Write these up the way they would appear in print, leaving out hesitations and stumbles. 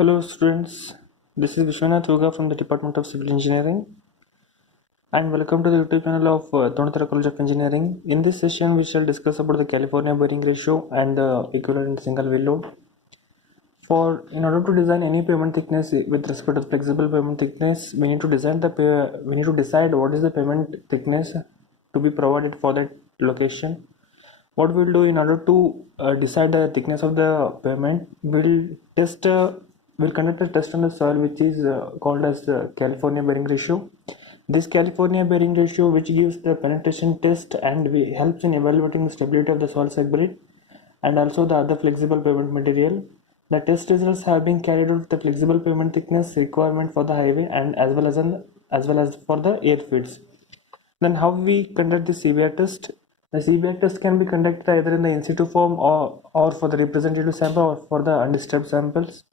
Hello students, this is Vishwanath Yoga from the Department of Civil Engineering and welcome to the YouTube channel of Tonatara College of Engineering. In this session we shall discuss about the California bearing ratio and the equivalent single wheel load. In order to design any pavement thickness with respect to the flexible pavement thickness, we need to decide what is the pavement thickness to be provided for that location. What we'll do in order to decide the thickness of the pavement, we'll conduct a test on the soil which is called as the California bearing ratio. This California bearing ratio, which gives the penetration test and helps in evaluating the stability of the soil segment and also the other flexible pavement material. The test results have been carried out with the flexible pavement thickness requirement for the highway and as well as for the airfields. Then how we conduct the CBR test? The CBR test can be conducted either in the in situ form or for the representative sample or for the undisturbed samples.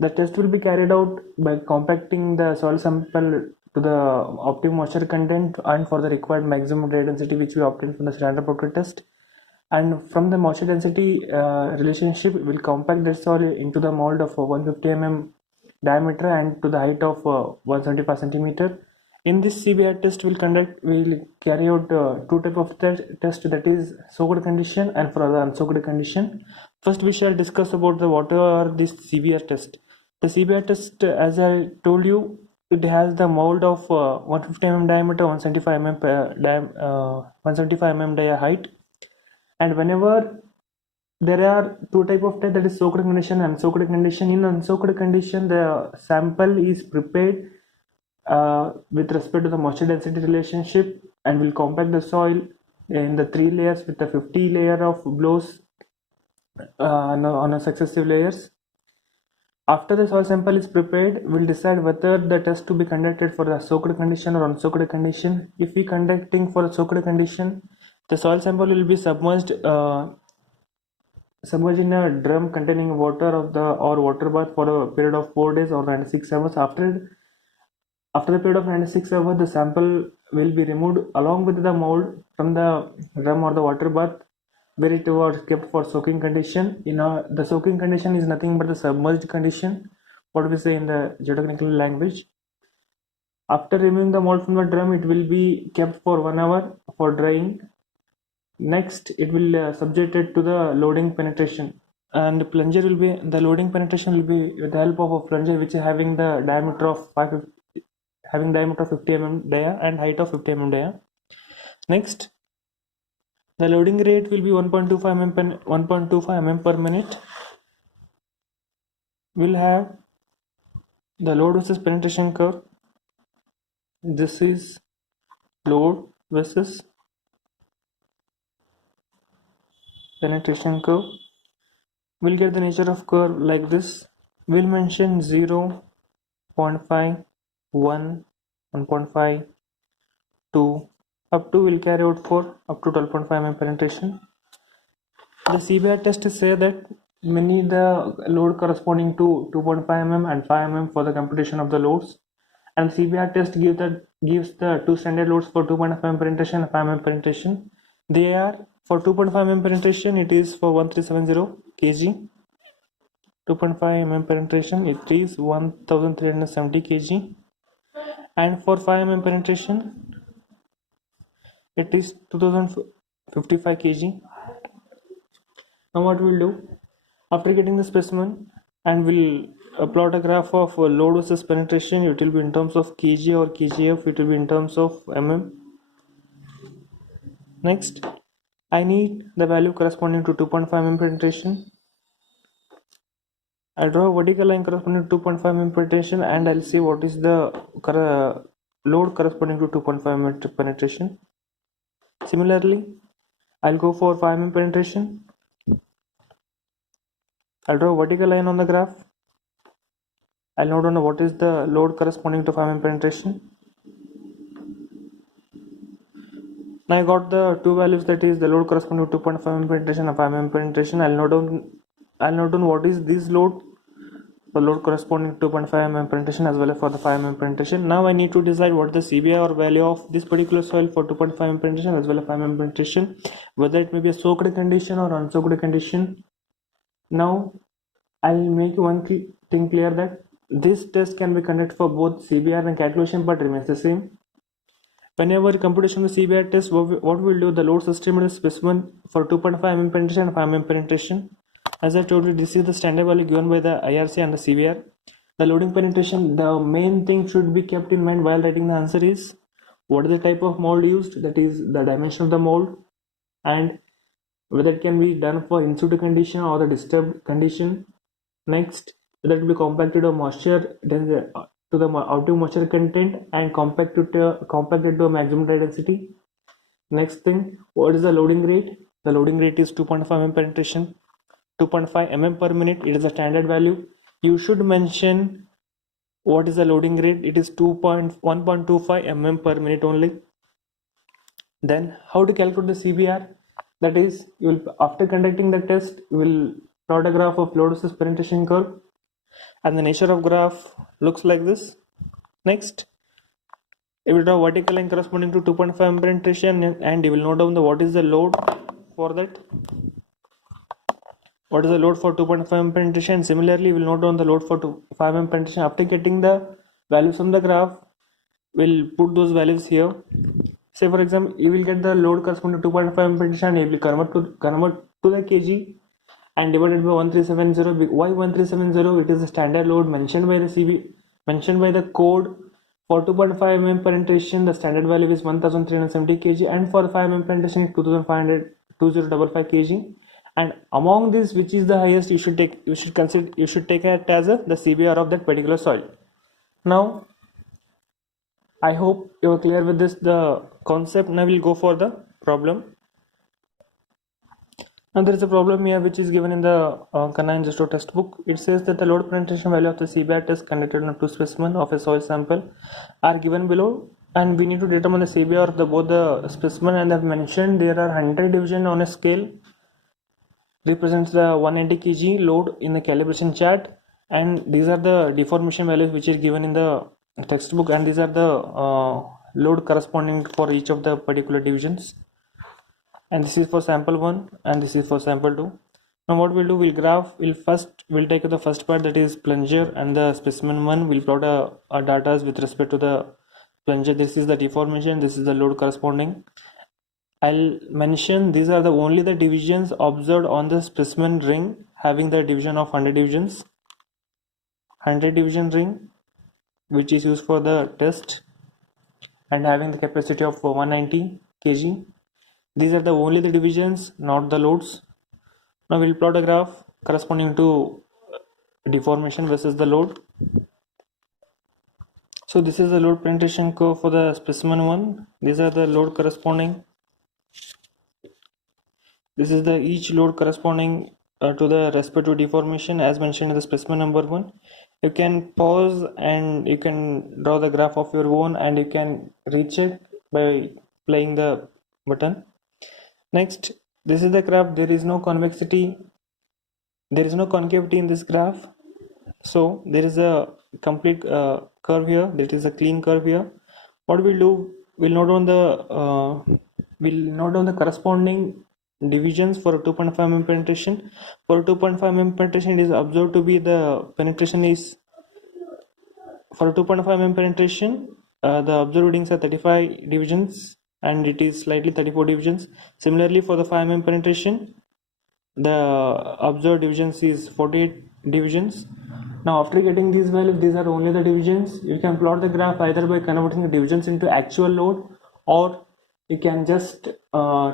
The test will be carried out by compacting the soil sample to the optimum moisture content and for the required maximum dry density which we obtain from the standard portrait test. And from the moisture density relationship, we will compact the soil into the mold of 150 mm diameter and to the height of 175 centimeter. In this CBR test, we'll carry out two type of test, that is soaked condition and for the unsoaked condition. First, we shall discuss about what are this CBR test. The CBR test, as I told you, it has the mold of 150 mm diameter, 175 mm dia height, and whenever there are two type of test, that is soaked condition and unsoaked condition. In unsoaked condition, the sample is prepared with respect to the moisture density relationship and will compact the soil in the 3 layers with the 50 layer of blows on a successive layers. After the soil sample is prepared, we'll decide whether the test to be conducted for the soaked condition or unsoaked condition. If we conducting for a soaked condition, the soil sample will be submerged in a drum containing water or water bath for a period of 4 days or 96 hours. After the period of 96 hours, the sample will be removed along with the mold from the drum or the water bath where it was kept for soaking condition. The soaking condition is nothing but the submerged condition, what we say in the geotechnical language. After removing the mold from the drum, it will be kept for 1 hour for drying. Next, it will subjected to the loading penetration, and the loading penetration will be with the help of a plunger which is having the diameter of 50 mm dia and height of 50 mm dia. Next, the loading rate will be 1.25 mm per minute. We'll have the load versus penetration curve. This is load versus penetration curve. We'll get the nature of curve like this. We'll mention 0, 0.5, 1, 1.5, 2, up to we'll carry out for up to 12.5 mm penetration. The CBR test say that many the load corresponding to 2.5 mm and 5 mm for the computation of the loads, and CBR test gives the two standard loads for 2.5 mm penetration and 5 mm penetration. They are for 2.5 mm penetration, it is for 1370 kg. 2.5 mm penetration, it is 1370 kg, and for 5 mm penetration, it is 2055 kg. Now what we'll do, after getting the specimen, and we'll plot a graph of load versus penetration. It will be in terms of kg or kgf, it will be in terms of mm. Next, I need the value corresponding to 2.5 mm penetration. I'll draw a vertical line corresponding to 2.5 mm penetration, and I'll see what is the load corresponding to 2.5 mm penetration. Similarly, I'll go for 5 mm penetration. I'll draw a vertical line on the graph. I'll note down what is the load corresponding to 5 mm penetration. Now I got the two values, that is the load corresponding to 2.5 mm penetration and 5 mm penetration. I'll note down what is this load, the load corresponding to 2.5 mm penetration as well as for the 5 mm penetration. Now I need to decide what the CBI or value of this particular soil for 2.5 mm penetration as well as 5 mm penetration, whether it may be a soaked condition or unsoaked condition. Now I'll make one thing clear that this test can be conducted for both CBR and calculation but remains the same. Whenever computation of CBR test, what we'll do, the load system is specimen for 2.5 mm penetration and 5 mm penetration. As I told you, this is the standard value given by the IRC and the CBR. The loading penetration, the main thing should be kept in mind while writing the answer is what is the type of mold used, that is the dimension of the mold, and whether it can be done for in situ condition or the disturbed condition. Next, whether it will be compacted or moisture, then to the outer moisture content and compacted to a maximum dry density. Next thing, what is the loading rate? The loading rate is 2.5 mm penetration, 2.5 mm per minute. It is a standard value. You should mention what is the loading rate. It is 1.25 mm per minute only. Then how to calculate the CBR? That is, you will, after conducting the test, you will plot a graph of load versus penetration curve, and the nature of graph looks like this. Next, you will draw vertical line corresponding to 2.5 mm penetration, and you will note down what is the load for that. What is the load for 2.5 mm penetration? Similarly, you will note down the load for 5 mm penetration. After getting the values from the graph, we'll put those values here. Say for example, you will get the load corresponding to 2.5 mm penetration, and you will convert to the kg and divided by 1370. Why 1370? It is the standard load mentioned by the code. For 2.5 mm penetration, the standard value is 1370 kg, and for 5 mm penetration, 2055 kg. And among this, which is the highest, you should take it as the CBR of that particular soil. Now, I hope you are clear with this, the concept. Now we'll go for the problem. Now there is a problem here which is given in the Khanna Ingestro textbook. It says that the load penetration value of the CBR test conducted on two specimens of a soil sample are given below, and we need to determine the CBR of both the specimen, and I've mentioned there are 100 division on a scale represents the 190 kg load in the calibration chart, and these are the deformation values which is given in the textbook, and these are the load corresponding for each of the particular divisions, and this is for sample 1 and this is for sample 2. Now what we'll do, we'll take the first part, that is plunger and the specimen 1. We'll plot a data with respect to the plunger. This is the deformation, this is the load corresponding. I'll mention these are only the divisions observed on the specimen ring having the division of 100 divisions. 100 division ring which is used for the test and having the capacity of 190 kg. These are only the divisions, not the loads. Now we'll plot a graph corresponding to deformation versus the load. So this is the load penetration curve for the specimen 1. These are the load corresponding. This is the each load corresponding to the respective deformation as mentioned in the specimen number 1. You can pause and you can draw the graph of your own, and you can recheck by playing the button. Next, this is the graph. There is no convexity, there is no concavity in this graph, so there is a complete curve here. That is a clean curve here. What we'll do, we'll note down the corresponding divisions for 2.5 mm penetration. For 2.5 mm penetration, it is observed to be the penetration is for 2.5 mm penetration. The observed readings are 35 divisions, and it is slightly 34 divisions. Similarly, for the 5 mm penetration, the observed divisions is 48 divisions. Now, after getting these values, these are only the divisions. You can plot the graph either by converting the divisions into actual load, or you can just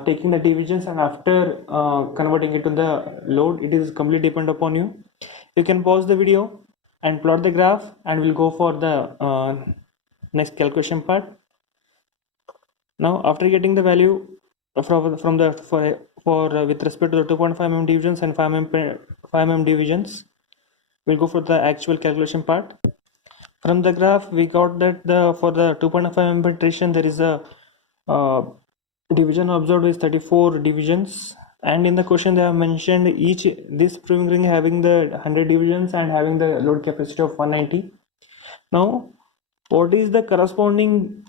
taking the divisions and after converting it to the load. It is completely depend upon you. You can pause the video and plot the graph, and we'll go for the next calculation part. Now, after getting the value from the with respect to the 2.5 mm divisions and 5 mm divisions, we'll go for the actual calculation part. From the graph, we got that for the 2.5 mm penetration, there is a division observed is 34 divisions, and in the question they have mentioned this proving ring having the 100 divisions and having the load capacity of 190. Now, what is the corresponding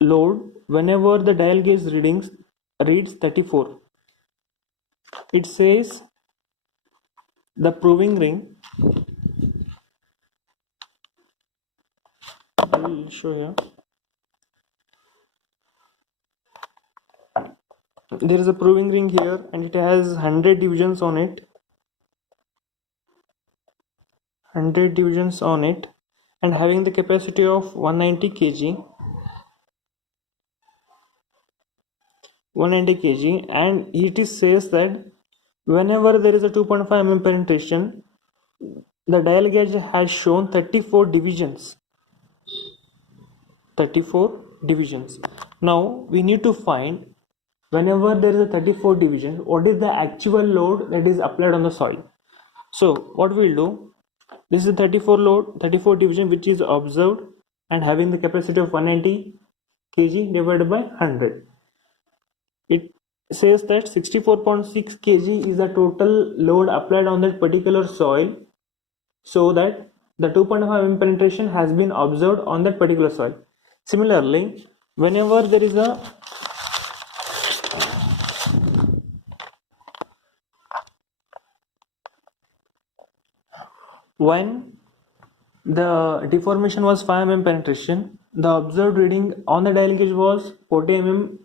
load whenever the dial gauge reads 34? It says the proving ring will show here. There is a proving ring here and it has 100 divisions on it. 100 divisions on it and having the capacity of 190 kg. 190 kg, and it is says that whenever there is a 2.5 mm penetration, the dial gauge has shown 34 divisions. 34 divisions. Now we need to find, whenever there is a 34 division, what is the actual load that is applied on the soil. So what we'll do, this is 34 division which is observed and having the capacity of 190 kg divided by 100. It says that 64.6 kg is the total load applied on that particular soil, so that the 2.5 mm penetration has been observed on that particular soil. Similarly, whenever there is a when the deformation was 5 mm penetration, the observed reading on the dial gauge was 40 mm.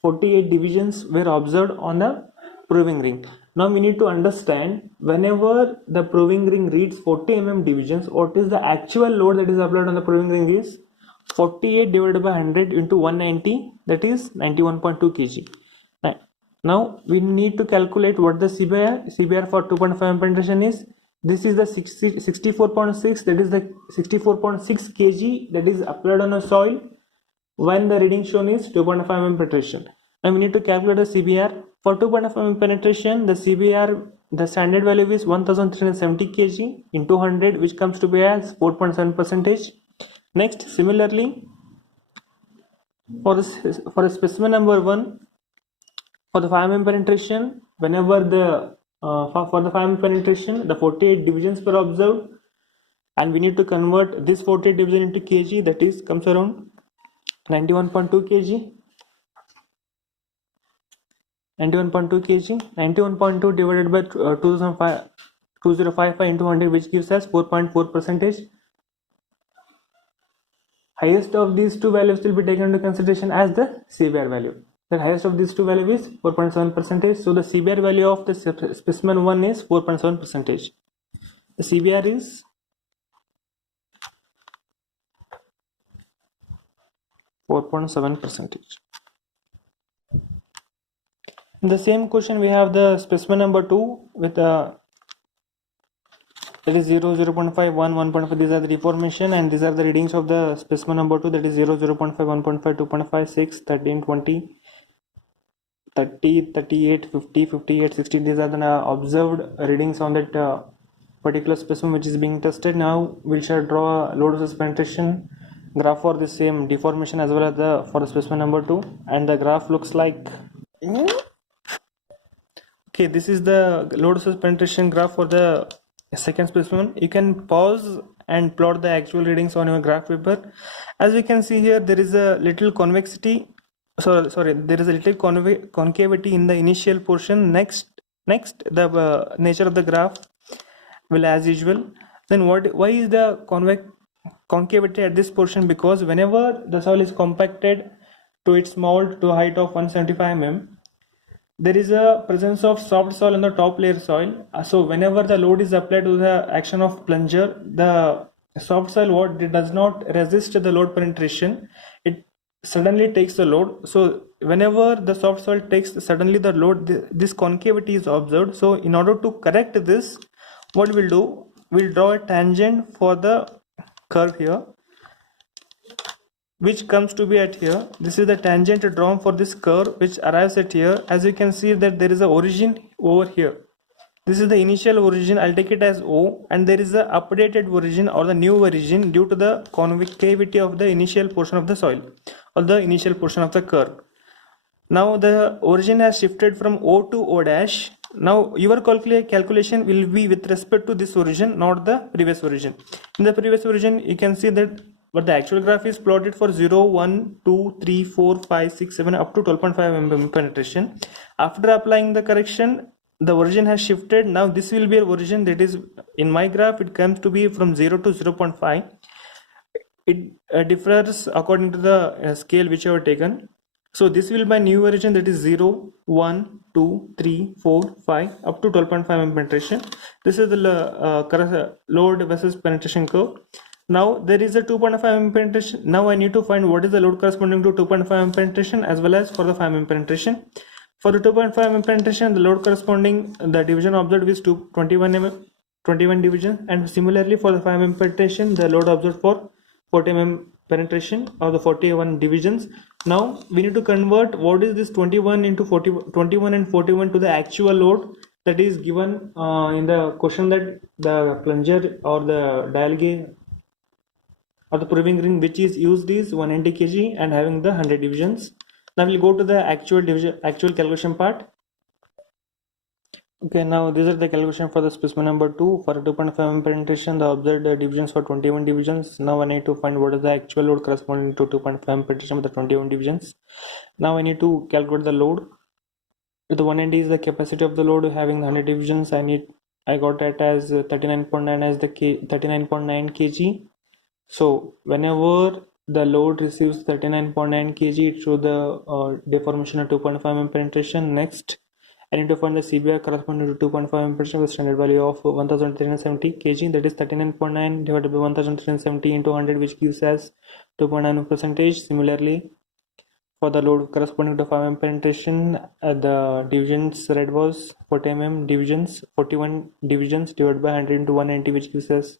48 divisions were observed on the proving ring. Now we need to understand, whenever the proving ring reads 40 mm divisions, what is the actual load that is applied on the proving ring is 48 divided by 100 into 190, that is 91.2 kg. Now we need to calculate what the CBR for 2.5 mm penetration is. This is the 64.6, that is the 64.6 kg that is applied on a soil when the reading shown is 2.5 mm penetration. Now we need to calculate the CBR. For 2.5 mm penetration, the CBR, the standard value is 1370 kg into 100, which comes to be as 4.7%. Next, similarly, for the specimen number 1, for the 5 mm penetration, whenever the for the 5 mm penetration, the 48 divisions were observed, and we need to convert this 48 division into kg, that is comes around 91.2 kg. 91.2 kg. 91.2 divided by 2055 into 100, which gives us 4.4%. Highest of these two values will be taken into consideration as the CBR value. The highest of these two values is 4.7%. So the CBR value of the specimen 1 is 4.7%. The CBR is 4.7%. In the same question, we have the specimen number 2 with that is 0, 0.5, 1, 1.5. These are the deformation, and these are the readings of the specimen number 2, that is 0, 0.5, 1.5, 2.5, 6, 13, 20, 30, 38, 50, 58, 60. These are the observed readings on that particular specimen which is being tested. Now we shall draw a load versus penetration graph for the same deformation as well as for the specimen number 2, and the graph looks like, okay, this is the load versus penetration graph for the second specimen. You can pause and plot the actual readings on your graph paper. As we can see here, there is a little convexity. There is a little concavity in the initial portion. Next, the nature of the graph will as usual. Then why is the concavity at this portion? Because whenever the soil is compacted to its mold to a height of 175 mm, there is a presence of soft soil on the top layer soil. So whenever the load is applied to the action of plunger, the soft soil does not resist the load penetration. It suddenly takes the load. So whenever the soft soil takes suddenly the load, this concavity is observed. So in order to correct this, what we'll do, we'll draw a tangent for the curve here, which comes to be at here. This is the tangent drawn for this curve which arrives at here. As you can see that there is an origin over here. This is the initial origin, I'll take it as O, and there is the updated origin or the new origin due to the concavity of the initial portion of the soil or the initial portion of the curve. Now the origin has shifted from O to O dash. Now your calculation will be with respect to this origin, not the previous origin. In the previous origin, you can see that but the actual graph is plotted for 0, 1, 2, 3, 4, 5, 6, 7 up to 12.5 mm penetration. After applying the correction, the origin has shifted. Now this will be a origin, that is in my graph it comes to be from 0 to 0.5. it differs according to the scale which you have taken. So this will be new variation, that is 0, 1, 2, 3, 4, 5 up to 12.5 mm penetration. This is the load versus penetration curve. Now there is a 2.5 mm penetration. Now I need to find what is the load corresponding to 2.5 mm penetration as well as for the 5 mm penetration. For the 2.5 mm penetration, the load corresponding, the division observed is 21 division, and similarly for the 5 mm penetration, the load observed for 40 mm penetration or the 41 divisions. Now we need to convert what is this 21 into 40, 21 and 41 to the actual load that is given in the question, that the plunger or the dial gauge or the proving ring which is used is 190 kg and having the 100 divisions. Now we'll go to the actual calculation part. Okay, now these are the calculation for the specimen number 2. For a 2.5 mm penetration, the observed divisions for 21 divisions. Now I need to find what is the actual load corresponding to 2.5 mm penetration with the 21 divisions. Now I need to calculate the load. If the 190 is the capacity of the load having 100 divisions, I got that as 39.9 as the 39.9 kg. So whenever the load receives 39.9 kg, it shows the deformation of 2.5 mm penetration. Next, I need to find the CBR corresponding to 2.5 mm penetration with standard value of 1370 kg, that is 39.9 divided by 1370 into 100, which gives us 2.9 percentage. Similarly, for the load corresponding to 5 mm penetration, the divisions read was 40 mm divisions, 41 divisions divided by 100 into 190, which gives us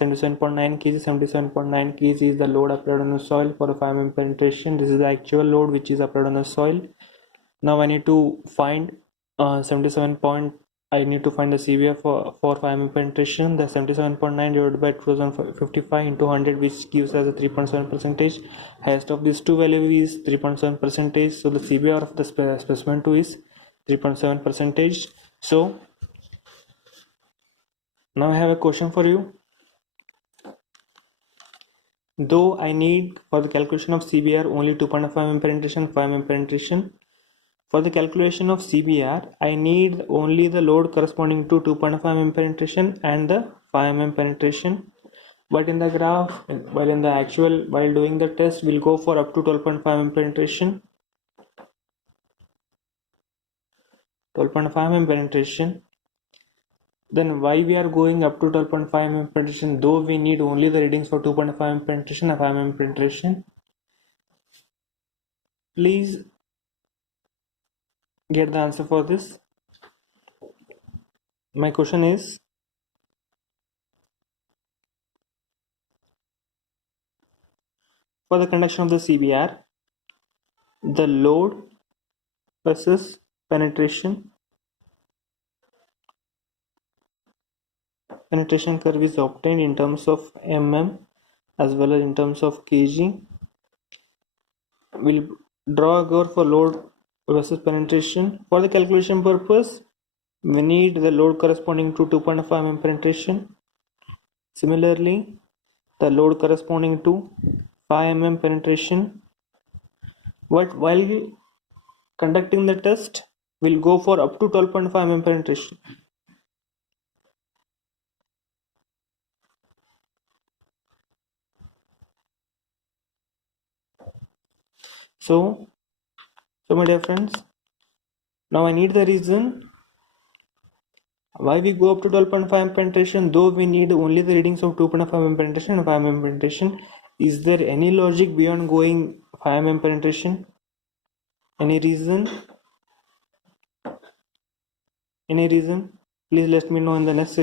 77.9 kg. 77.9 kg is the load applied on the soil for a 5 mm penetration. This is the actual load which is applied on the soil. Now I need to find 77 point. I need to find the CBR for 5 mm penetration. The 77.9 divided by 2055 into 100, which gives us a 3.7 percentage. Highest of these two values is 3.7 percentage. So the CBR of the specimen 2 is 3.7 percentage. So now I have a question for you. Though I need for the calculation of CBR only 2.5 mm penetration, 5 mm penetration. For the calculation of CBR, I need only the load corresponding to 2.5 mm penetration and the 5 mm penetration. But in the graph, while doing the test, we'll go for up to 12.5 mm penetration. 12.5 mm penetration. Then why we are going up to 12.5 mm penetration, though we need only the readings for 2.5 mm penetration and 5 mm penetration? Please get the answer for this. My question is, for the conduction of the CBR, the load versus penetration curve is obtained in terms of mm as well as in terms of kg. We'll draw a curve for load versus penetration. For the calculation purpose, we need the load corresponding to 2.5 mm penetration. Similarly, the load corresponding to 5 mm penetration. But while conducting the test, we'll go for up to 12.5 mm penetration. So my dear friends, now I need the reason why we go up to 12.5 mm penetration, though we need only the readings of 2.5 mm penetration and 5 mm penetration. Is there any logic beyond going 5 mm penetration? Any reason? Please let me know in the next